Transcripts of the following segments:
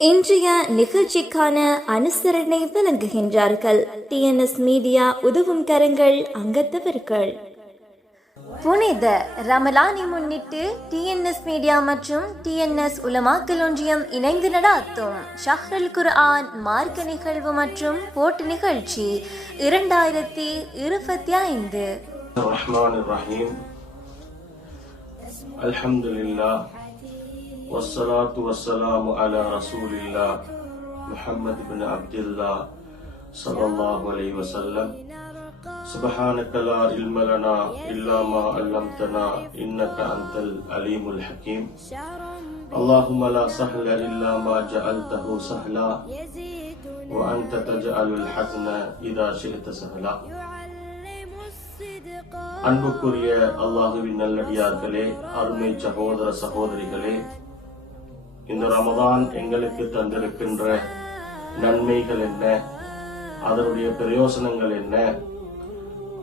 இன்றைய நிகழ்ச்சிக்கான அனுசரணை விளங்குகின்றார்கள் டிஎன்எஸ் மீடியா உதவும் கரங்கள் அங்கத்தவர்கள். புனித ரமலானை முன்னிட்டு டிஎன்எஸ் மீடியா மற்றும் டிஎன்எஸ் உலமாக்கல் ஒன்றியம் இணைந்து நடாத்தும் ஷஹ்ரல் குர்ஆன் மார்க்க நிகழ்வு மற்றும் போட்டு நிகழ்ச்சி இரண்டாயிரத்தி இருபத்தி ஐந்து. الرحمن الرحيم. الحمد لله والصلاة والسلام على رسول الله محمد بن عبد الله صلى الله عليه وسلم. سبحانك لا علم لنا إلا ما علمتنا إنك أنت العليم الحكيم. اللهم لا سهل إلا ما جعلته سهلا وأنت تجعل الحزن إذا شئت سهلا. அன்புக்குரிய அல்லாஹுவின் நல்லடியார்களே அருமை சகோதர சகோதரிகளே இந்த ரமதான் எங்களுக்கு தந்திருக்கின்ற நன்மைகள் என்ன? அதனுடைய பிரயோசனங்கள் என்ன?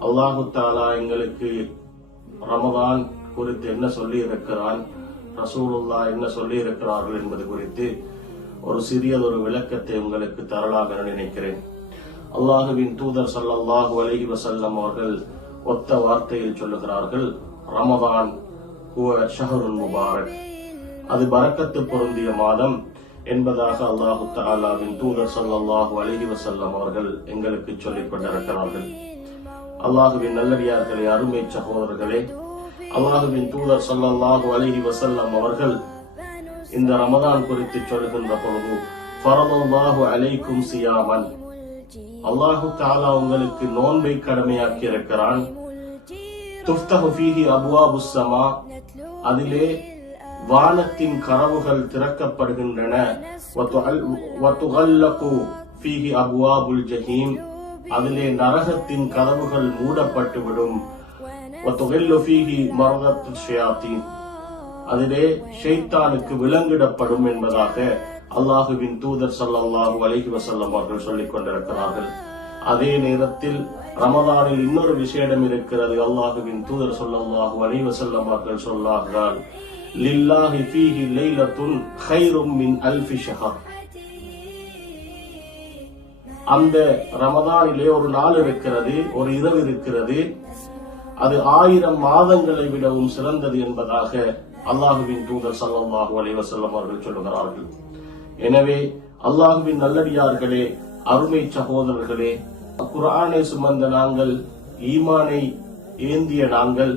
அல்லாஹு தாலா எங்களுக்கு ரமதான் குறித்து என்ன சொல்லி இருக்கிறான் ரசூலுல்லா என்ன சொல்லி இருக்கிறார்கள் என்பது குறித்து ஒரு சிறியதொரு விளக்கத்தை உங்களுக்கு தரலாக நினைக்கிறேன். அல்லாஹுவின் தூதர் சல்லாஹூ அலஹி வசல்லம் அவர்கள் ஒத்த வார்த்தையில் சொல்லுகிறார்கள் ரமதான் ஹுவ ஷஹருல் முபாரக். அது பறக்கத்து பொருந்திய மாதம் என்பதாக அல்லாஹு தாலாவின் தூதர் ஸல்லல்லாஹு அலஹி வசல்லம் அவர்கள் எங்களுக்கு சொல்லிக் கொண்டிருக்கிறார்கள். அல்லாஹுவின் நல்லடியார்களே அருமை சகோதரர்களே அல்லாஹுவின் தூதர் ஸல்லல்லாஹு அலஹி வசல்லம் அவர்கள் இந்த ரமதான் குறித்து சொல்கின்ற பொழுது ஃபரதல்லாஹு அலைக்கும் சியாமன். அல்லாஹு தாலா உங்களுக்கு நோன்பை கடமையாக்கி இருக்கிறான். துஃப்தஹு அதிலே வானத்தின் கரவுகள் திறக்கப்படுகின்றன. அபுவாபுல் ஜஹீம். அதிலே நரகத்தின் கதவுகள் மூடப்பட்டுவிடும். அதிலே ஷெய்தானுக்கு விலங்கிடப்படும் என்பதாக அல்லாஹுவின் தூதர் சல்லாஹு அலைஹி வசல்லம் அவர்கள் சொல்லிக் கொண்டிருக்கிறார்கள். அதே நேரத்தில் ரமதானில் இன்னொரு விஷயம் இருக்கிறது. அல்லாஹுவின் தூதர் ஸல்லல்லாஹு அலைஹி வசல்லம் அவர்கள் சொல்லார்கள் லில்லாஹி ஃபீஹி லைலத்துன் கைரும் மின் அல்ஃபி ஷஹர். அந்த ரமதானிலே ஒரு நாள் இருக்கிறது ஒரு இரவு இருக்கிறது. அது ஆயிரம் மாதங்களை விடவும் சிறந்தது என்பதாக அல்லாஹுவின் தூதர் ஸல்லல்லாஹு அலைஹி அவர்கள் சொல்லுகிறார்கள் எனவே அல்லாஹுவின் நல்லடியார்களே அருமை சகோதரர்களே குரானை சுமந்த நாங்கள் ஈமானை ஏந்திய நாங்கள்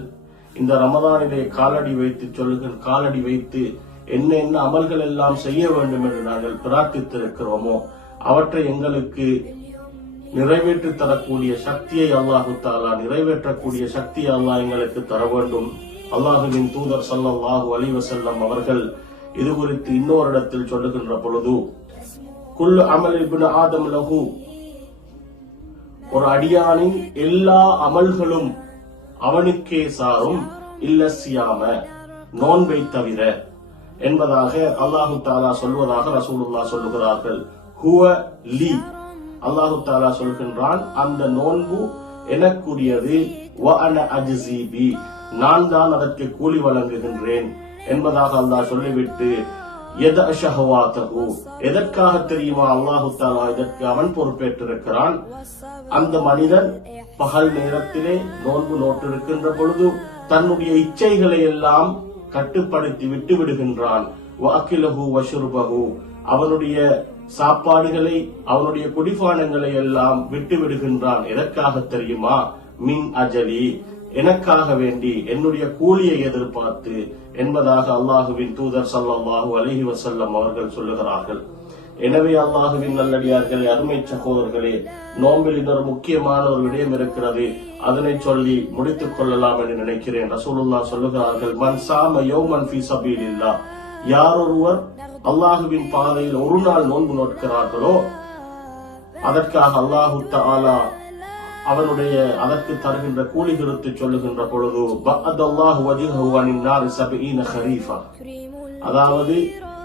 இந்த ரமதானிலே காலடி வைத்து சொல்லுகிற காலடி வைத்து என்ன என்ன அமல்கள் எல்லாம் செய்ய வேண்டும் என்று நாங்கள் பிரார்த்தித்திருக்கிறோமோ அவற்றை எங்களுக்கு நிறைவேற்றி தரக்கூடிய சக்தியை அல்லாஹு தாலா நிறைவேற்றக்கூடிய சக்தியை அல்லாஹ் எங்களுக்கு தர வேண்டும். அல்லாஹுவின் தூதர் சல்லாஹூ அலிவசல்லம் அவர்கள் இது குறித்து இன்னொரு இடத்தில் சொல்லுகின்ற பொழுது குல் அமல் இப்னு ஆதம் லகு ஒரு அடியானின் எல்லா அமல்களும் அவனுக்கே சாரும் இல்ல சியாம நோன்பை தவிர. என்பதாக அல்லாஹு தாலா சொல்வதாக ரசூலுல்லா சொல்லுகிறார்கள். ஹுவ லி. அல்லாஹு தாலா சொல்கின்றான் அந்த நோன்பு எனக்குரியது வ அன பி. நான் தான் அதற்கு கூலி வழங்குகின்றேன். என்பதாக அல்லாஹ் சொல்லிவிட்டு எத அஷஹவாத்தகு எதற்காக தெரியுமா அல்லாஹு தாலா இதற்கு அவன் பொறுப்பேற்றிருக்கிறான்? அந்த மனிதன் பகல் நேரத்திலே நோன்பு நோட்டிருக்கின்ற பொழுது தன்னுடைய இச்சைகளை எல்லாம் கட்டுப்படுத்தி விட்டு விடுகின்றான். வாக்கிலகு வசுருபகு அவனுடைய சாப்பாடுகளை அவனுடைய குடிபானங்களை எல்லாம் விட்டு விடுகின்றான். எதற்காக தெரியுமா? மின் அஜலி. எனக்காக வேண்டி. என்னுடைய கூலியை எதிர்பார்த்து. என்பதாக அல்லாஹுவின் தூதர் ஸல்லல்லாஹு அலிஹி வசல்லம் அவர்கள் சொல்லுகிறார்கள். எனவே அல்லாஹுவின் நல்லடியார்களே அருமை சகோதரர்களே நோம்பில் இன்னொரு முக்கியமான ஒரு விடயம் இருக்கிறது. அதனை சொல்லி முடித்துக் கொள்ளலாம் என்று நினைக்கிறேன். ரசூலுல்லா சொல்லுகிறார்கள் மன் சாம யௌமன் ஃபீ இல்லா யார் ஒருவர் அல்லாஹுவின் பாதையில் ஒரு நாள் நோன்பு நோட்கிறார்களோ அதற்காக அல்லாஹு தாலா அவனுடைய அதற்கு தருகின்ற கூலி குறித்து சொல்லுகின்ற பொழுது அதாவது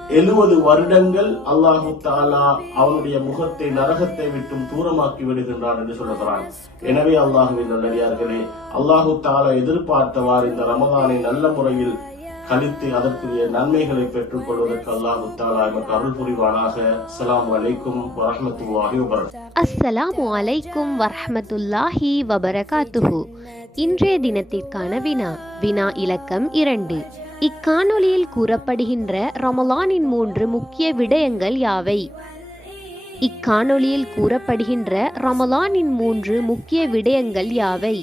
எழுபது வருடங்கள் அல்லாஹு தாலா அவனுடைய முகத்தை நரகத்தை விட்டும் தூரமாக்கி விடுகின்றான் என்று சொல்லுகிறான். எனவே அல்லாஹுவின் நல்லடியார்களே அல்லாஹு தாலா எதிர்பார்த்தவாறு இந்த ரமதானை நல்ல முறையில் கழித்து அதற்குரிய நன்மைகளை பெற்றுக் கொள்வதற்கு அல்லாஹ் தாலா எமக்கு அருள் புரிவானாக. அஸ்லாம் வலைக்கும் வரஹ்மத்துல்லாஹி வபரகாத்துஹு அஸ்ஸலாமு அலைக்கும் வரஹ்மத்துல்லாஹி வபரகாத்துஹு. இன்றைய தினத்திற்கான வினா வினா இலக்கம் இரண்டு. இக்காணொலியில் கூறப்படுகின்ற ரமலானின் மூன்று முக்கிய விடயங்கள் யாவை? இக்காணொலியில் கூறப்படுகின்ற ரமலானின் மூன்று முக்கிய விடயங்கள் யாவை?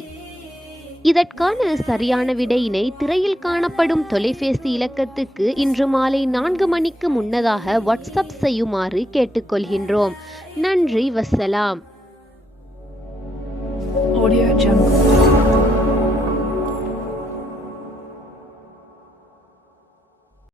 இதற்கான சரியான விடையினை திரையில் காணப்படும் தொலைபேசி இலக்கத்துக்கு இன்று மாலை நான்கு மணிக்கு முன்னதாக வாட்ஸ்அப் செய்யுமாறு கேட்டுக்கொள்கின்றோம் நன்றி வசலாம் Audio Jungle.